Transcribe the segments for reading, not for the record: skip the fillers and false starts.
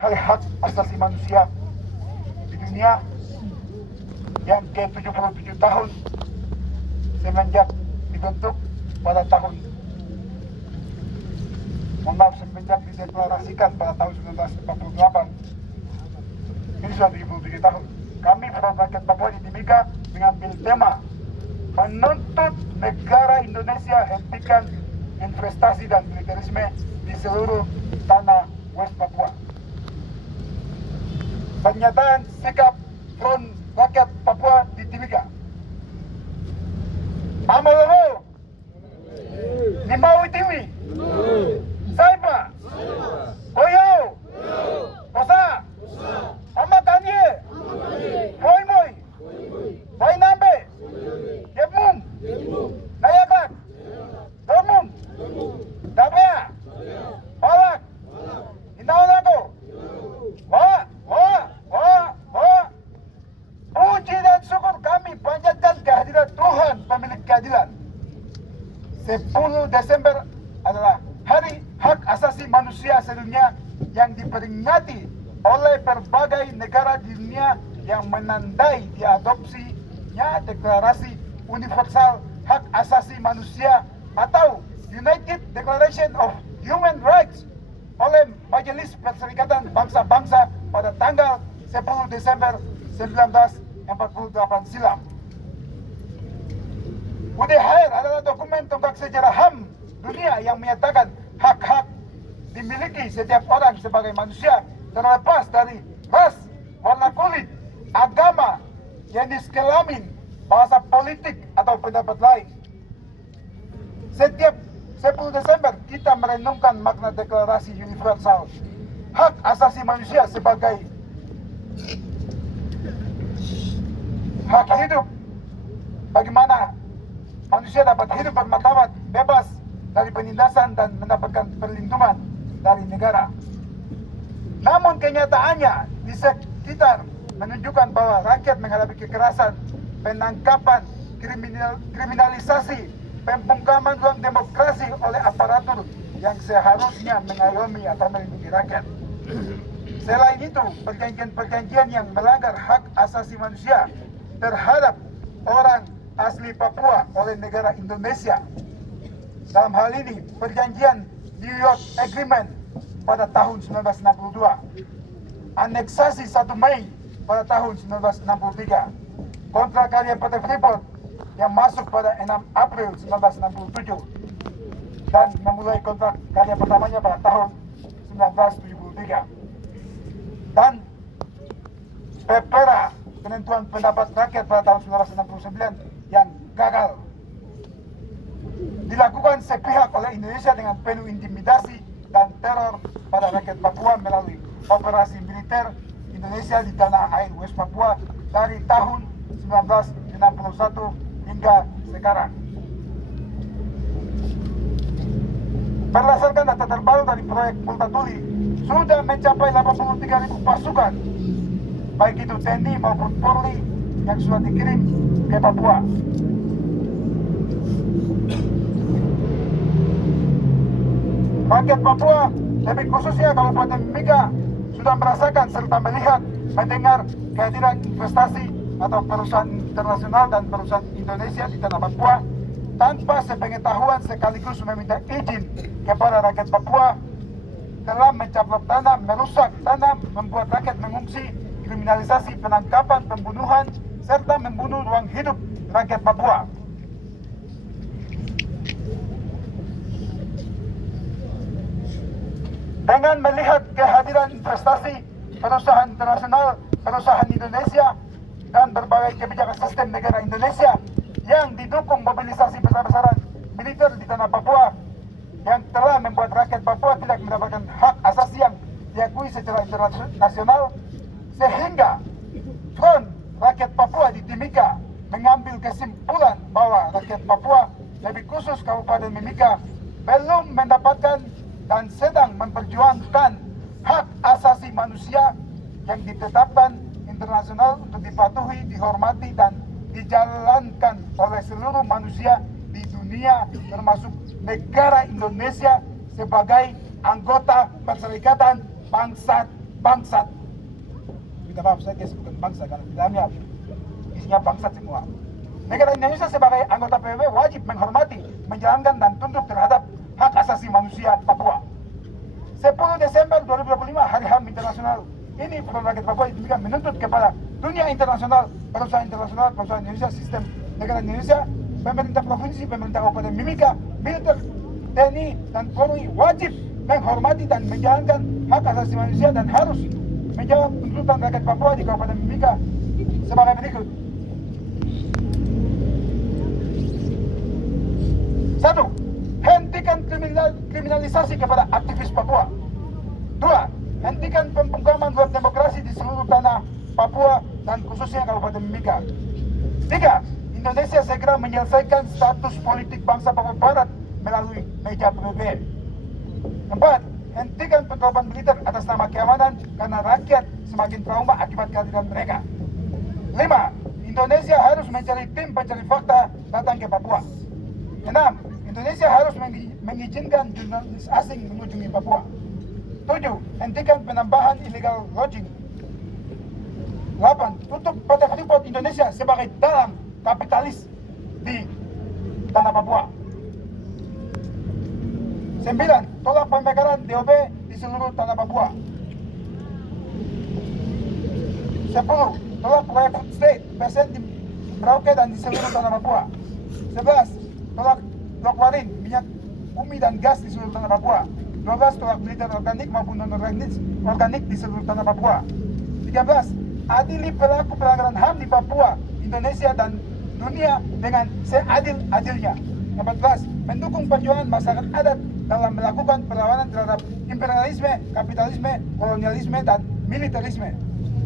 hak asasi manusia di dunia yang ke-77 tahun semenjak dibentuk pada tahun semenjak dideklarasikan pada tahun 1948. Ini sudah 77 tahun. Kami Front Rakyat Papua di Timika mengambil tema menuntut negara Indonesia hentikan investasi dan militerisme di seluruh tanah West Papua. Pernyataan sikap Front Rakyat Papua di Timika. Amalo, Limau Tiwi, Saipa, Koyo, Kosa, Amatanye, Hoimoy, Wainambe, Yemum, Nayakat, Domum, Dabea, Palak, Inaonako, puji dan syukur kami panjatkan kehadiran Tuhan pemilik keadilan. 10 Desember adalah Hari Hak Asasi Manusia Sedunia yang diperingati oleh berbagai negara di dunia yang menandai diadopsinya Deklarasi Universal Hak Asasi Manusia atau United Declaration of Human Rights oleh Majelis Perserikatan Bangsa-Bangsa pada tanggal 10 Desember 1948 silam. UDHR adalah dokumen tonggak sejarah HAM dunia yang menyatakan hak-hak dimiliki setiap orang sebagai manusia terlepas dari ras, warna kulit, agama, jenis kelamin, bahasa politik atau pendapat lain. Setiap 10 Desember kita merenungkan makna deklarasi universal hak asasi manusia sebagai hak hidup. Bagaimana manusia dapat hidup bermartabat, bebas dari penindasan dan mendapatkan perlindungan dari negara. Namun kenyataannya di sekitar menunjukkan bahwa rakyat menghadapi kekerasan, penangkapan, kriminalisasi, pembungkaman ruang demokrasi oleh aparatur yang seharusnya mengayomi atau melindungi rakyat. Selain itu, perjanjian-perjanjian yang melanggar hak asasi manusia terhadap orang asli Papua oleh negara Indonesia. Dalam hal ini, perjanjian New York Agreement pada tahun 1962, aneksasi 1 Mei pada tahun 1963, kontrak karya PT Freeport yang masuk pada 6 April 1967 dan memulai kontrak karya pertamanya pada tahun 1973, dan PEPERA, penentuan pendapat rakyat pada tahun 1969 yang gagal dilakukan sepihak oleh Indonesia dengan penuh intimidasi dan teror pada rakyat Papua melalui operasi militer Indonesia di tanah air West Papua dari tahun 1961 hingga sekarang. Berdasarkan data terbaru dari proyek Multatuli, sudah mencapai 83.000 pasukan, baik itu TNI maupun Polri, yang sudah dikirim ke Papua. Rakyat Papua, lebih khususnya Kabupaten Mimika, sudah merasakan serta melihat, mendengar kehadiran investasi atau perusahaan internasional dan perusahaan Indonesia di tanah Papua tanpa sepengetahuan sekaligus meminta izin kepada rakyat Papua, telah mencaplok tanah, merusak tanah, membuat rakyat mengungsi, kriminalisasi, penangkapan, pembunuhan, serta membunuh ruang hidup rakyat Papua. Dengan melihat kehadiran investasi, perusahaan internasional, perusahaan Indonesia, dan berbagai kebijakan sistem negara Indonesia yang didukung mobilisasi besar-besaran militer di tanah Papua, yang telah membuat rakyat Papua tidak mendapatkan hak asasi yang diakui secara internasional, sehingga Front Rakyat Papua di Timika mengambil kesimpulan bahwa rakyat Papua, lebih khusus Kabupaten Mimika, belum mendapatkan dan sedang memperjuangkan hak asasi manusia yang ditetapkan internasional untuk dipatuhi, dihormati, dan dijalankan oleh seluruh manusia di dunia, termasuk negara Indonesia sebagai anggota Perserikatan Bangsa bangsat. Minta maaf saya bukan bangsa karena di dalamnya isinya bangsat semua. Negara Indonesia sebagai anggota PBB wajib menghormati, menjalankan dan tunduk terhadap hak asasi manusia Papua. 10 Desember 2025 Hari HAM Internasional ini Forum Rakyat Papua demikian menuntut kepada dunia internasional, perusahaan Indonesia, sistem negara Indonesia, pemerintah provinsi, pemerintah Kabupaten Mimika, militer, TNI dan Polri wajib menghormati dan menjalankan hak asasi manusia dan harus menjawab tuntutan rakyat Papua di Kabupaten Mimika sebagai berikut. 1. Hentikan kriminalisasi kepada aktivis Papua. 2. Hentikan pembungkaman ruang demokrasi di seluruh tanah Papua dan khususnya Kabupaten Mimika. 3. Indonesia segera menyelesaikan status politik bangsa Papua Barat melalui meja PBB. 4. Hentikan penerapan militer atas nama keamanan karena rakyat semakin trauma akibat kehadiran mereka. 5. Indonesia harus mencari tim pencari fakta datang ke Papua. 6. Indonesia harus mengizinkan jurnalis asing mengunjungi Papua. 7. Hentikan penambahan illegal lodging. 8. Tutup PT Freeport Indonesia sebagai dalang kapitalis di tanah Papua. 9. Tolak pemekaran DOB di seluruh tanah Papua. 10. Tolak proyek food state persen di Merauke dan di seluruh tanah Papua. 11. Tolak blok warin, minyak bumi dan gas di seluruh tanah Papua. 12. Tolak militer organik maupun non-organik di seluruh tanah Papua. 13. Adili pelaku pelanggaran HAM di Papua, Indonesia dan dunia dengan seadil-adilnya. 14. Mendukung perjuangan masyarakat adat dalam melakukan perlawanan terhadap imperialisme, kapitalisme, kolonialisme, dan militerisme.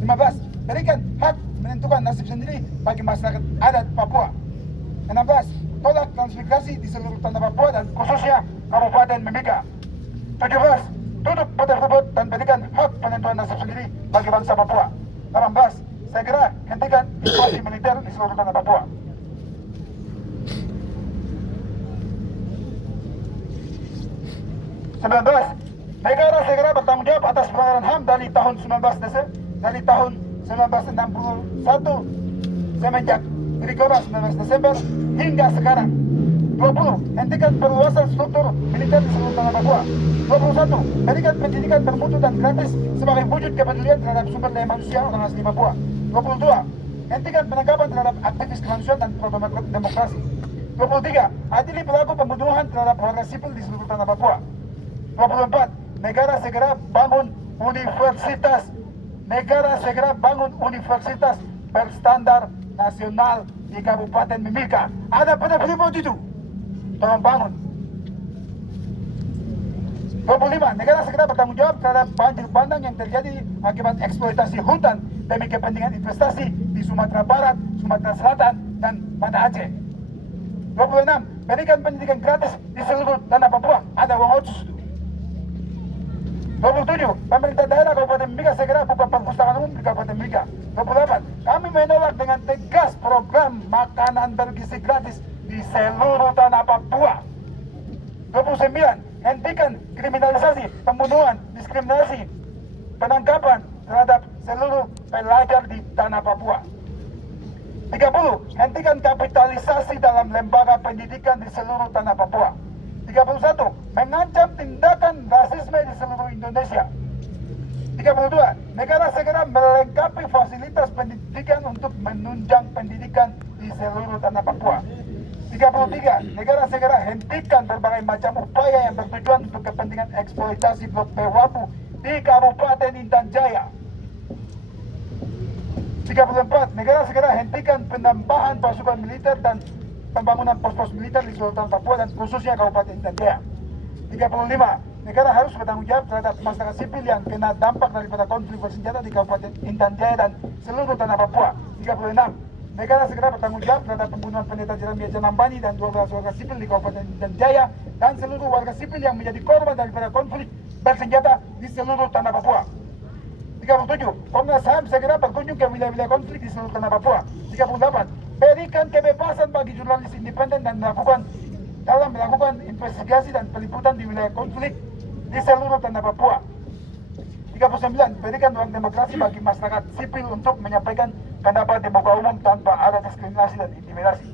15. Berikan hak menentukan nasib sendiri bagi masyarakat adat Papua. 16. Tolak transmigrasi di seluruh tanah Papua dan khususnya Kabupaten Mimika. 17. Tutup PT Freeport dan berikan hak penentuan nasib sendiri bagi bangsa Papua. 18. Segera hentikan invasi militer di seluruh tanah Papua. 19. Negara segera bertanggung jawab atas pelanggaran HAM dari tahun 1961 semenjak Trikora 19 Desember hingga sekarang. 20. Hentikan perluasan struktur militer di seluruh tanah Papua. 21. Berikan pendidikan bermutu dan gratis sebagai wujud kepedulian terhadap sumber daya manusia orang asli Papua. 22. Hentikan penangkapan terhadap aktivis kemanusiaan dan pro-demokrasi. 23. Adili pelaku pembunuhan terhadap warga sipil di seluruh tanah Papua. 24. Negara segera bangun universitas berstandar nasional di Kabupaten Mimika. Ada pada Freeport itu. Tolong bangun. 25. Negara segera bertanggung jawab terhadap banjir bandang yang terjadi akibat eksploitasi hutan demi kepentingan investasi di Sumatera Barat, Sumatera Selatan, dan Banda Aceh. 26. Berikan pendidikan gratis di seluruh tanah Papua. Ada uang otsus itu. 27. Pemerintah daerah Kabupaten Mimika segera buka perpustakaan umum di Kabupaten Mimika. 28. Kami menolak dengan tegas program makanan bergizi gratis di seluruh tanah Papua. 29. Hentikan kriminalisasi, pembunuhan, diskriminasi, penangkapan terhadap seluruh pelajar di tanah Papua. 30. Hentikan kapitalisasi dalam lembaga pendidikan di seluruh tanah Papua. 31. Mengancam tindakan rasisme di seluruh Indonesia. 32. Negara segera melengkapi fasilitas pendidikan untuk menunjang pendidikan di seluruh tanah Papua. 33. Negara segera hentikan berbagai macam upaya yang bertujuan untuk kepentingan eksploitasi blok Pewapu di Kabupaten Intan Jaya. 34. Negara segera hentikan penambahan pasukan militer dan pembangunan pos-pos militer di seluruh tanah Papua dan khususnya Kabupaten Intan Jaya. 35. Negara harus bertanggung jawab terhadap masyarakat sipil yang kena dampak daripada konflik bersenjata di Kabupaten Intan Jaya dan seluruh tanah Papua. 36. Negara segera bertanggung jawab terhadap pembunuhan pendeta Jeremia Janambani dan 12 warga sipil di Kabupaten Intan Jaya dan seluruh warga sipil yang menjadi korban daripada konflik bersenjata di seluruh tanah Papua. 37. Komnas HAM segera berkunjung ke wilayah-wilayah konflik di seluruh tanah Papua. 38. Berikan kebebasan bagi jurnalis independen dan melakukan investigasi dan peliputan di wilayah konflik di seluruh tanah Papua. 39, berikan ruang demokrasi bagi masyarakat sipil untuk menyampaikan pendapat di muka umum tanpa ada diskriminasi dan intimidasi.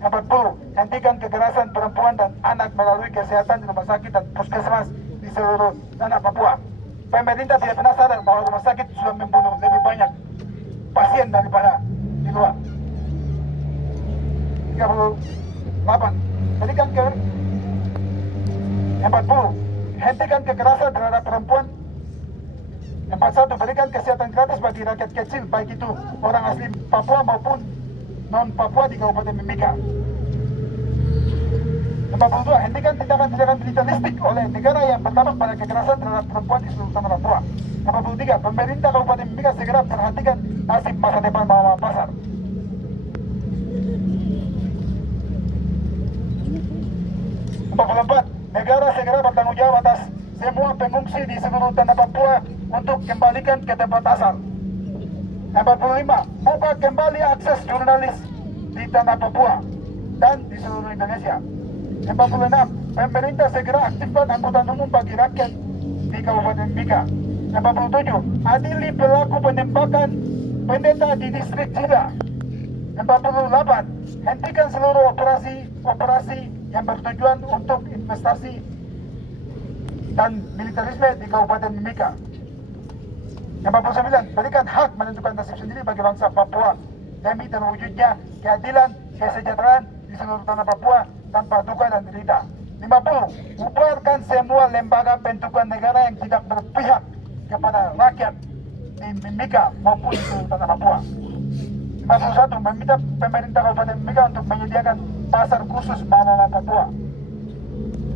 40, hentikan kekerasan perempuan dan anak melalui kesehatan di rumah sakit dan puskesmas di seluruh tanah Papua. Pemerintah tidak pernah sadar bahwa rumah sakit sudah membunuh lebih banyak pasien daripada di luar. 38, berikan 40, hentikan kekerasan terhadap perempuan. 41, berikan kesehatan gratis bagi rakyat kecil, baik itu orang asli Papua maupun non-Papua di Kabupaten Mimika. 52, hentikan tindakan-tindakan militeristik oleh negara yang berdampak pada kekerasan terhadap perempuan di seluruh tanah Papua. 53, pemerintah Kabupaten Mimika segera perhatikan nasib masa depan Mama Pasar. 44, negara segera bertanggung jawab atas semua pengungsi di seluruh tanah Papua untuk kembalikan ke tempat asal. 45, buka kembali akses jurnalis di tanah Papua dan di seluruh Indonesia. 46, pemerintah segera aktifkan angkutan umum bagi rakyat di Kabupaten Mimika. 47, adili pelaku penembakan pendeta di distrik Jila. 48, hentikan seluruh operasi yang bertujuan untuk investasi dan militerisme di Kabupaten Mimika. 49, berikan hak menentukan nasib sendiri bagi bangsa Papua demi terwujudnya keadilan, kesejahteraan di seluruh tanah Papua tanpa duka dan derita. 50, bubarkan semua lembaga bentukan negara yang tidak berpihak kepada rakyat di Mimika maupun di seluruh tanah Papua. 51, meminta pemerintah Kabupaten Mimika untuk menyediakan pasar khusus Mama Papua.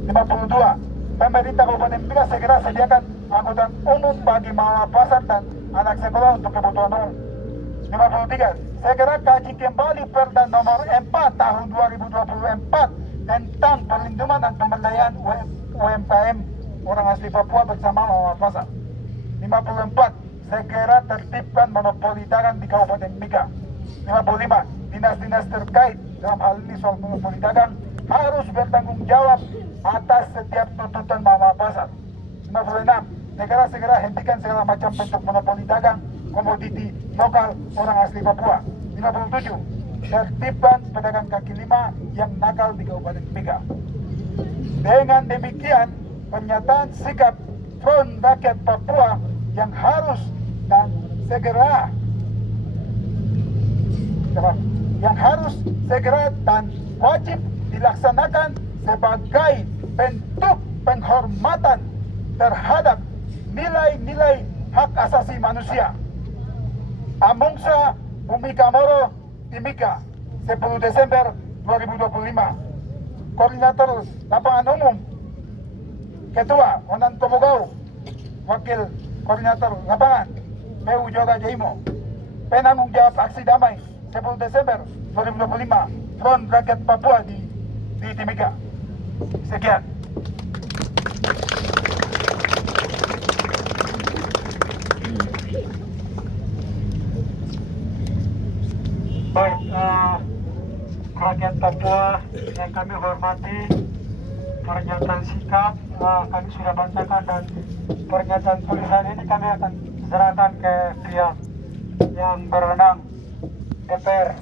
52, pemerintah Kabupaten Mimika segera sediakan angkutan umum bagi Mama Pasar dan anak sekolah untuk kebutuhan umum. 53, segera kaji kembali Perda nomor 4 tahun 2024 tentang perlindungan dan pemberdayaan UMKM orang asli Papua bersama Mama Pasar. 54, segera tertibkan monopoli dagang di Kabupaten Mimika. 55, dinas-dinas terkait dalam hal ini soal monopoli dagang harus bertanggung jawab atas setiap tuntutan Mama Pasar. 56, negara segera hentikan segala macam bentuk monopoli dagang komoditi lokal orang asli Papua. 57, tertibkan pedagang kaki lima yang nakal di Kabupaten Mimika. Dengan demikian, pernyataan sikap Front Rakyat Papua yang harus dan segera dan wajib dilaksanakan sebagai bentuk penghormatan terhadap nilai-nilai hak asasi manusia. Amungsa Bumi Kamoro Timika, 10 Desember 2025. Koordinator Lapangan Umum Ketua Onan Tomogau, Wakil Koordinator Lapangan PU Joga Jaimo. Penanggung jawab aksi damai 10 Desember 2025 Front Rakyat Papua di Timika. Sekian. Baik, rakyat Papua yang kami hormati, pernyataan sikap kami sudah bacakan dan pernyataan tulisan ini kami akan serahkan ke pihak yang berwenang, DPR.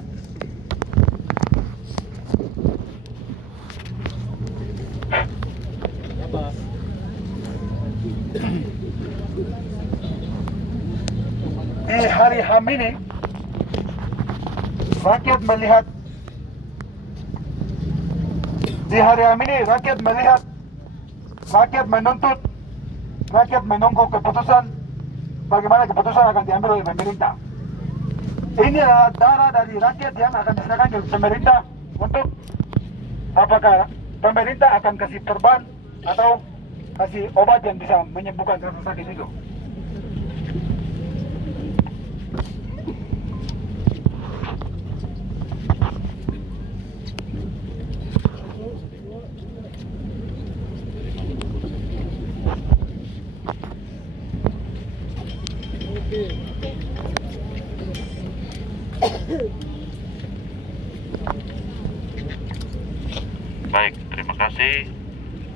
Di hari HAM ini, rakyat melihat rakyat menuntut, rakyat menunggu keputusan, bagaimana keputusan akan diambil oleh pemerintah. Ini adalah darah dari rakyat yang akan diserahkan ke pemerintah untuk apakah pemerintah akan kasih perban atau kasih obat yang bisa menyembuhkan rasa sakit itu. Baik, terima kasih.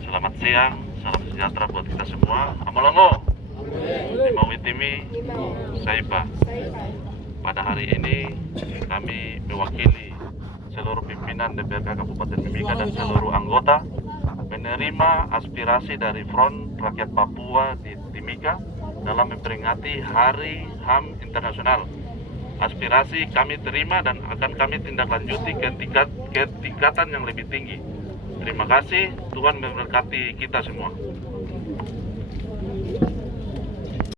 Selamat siang, salam sejahtera buat kita semua. Amalongo. kami Saipa. Pada hari ini kami mewakili seluruh pimpinan DPRK Kabupaten Mimika dan seluruh anggota menerima aspirasi dari Front Rakyat Papua di Timika dalam memperingati Hari HAM Internasional. Aspirasi kami terima dan akan kami tindak lanjuti ke tingkatan yang lebih tinggi. Terima kasih, Tuhan memberkati kita semua.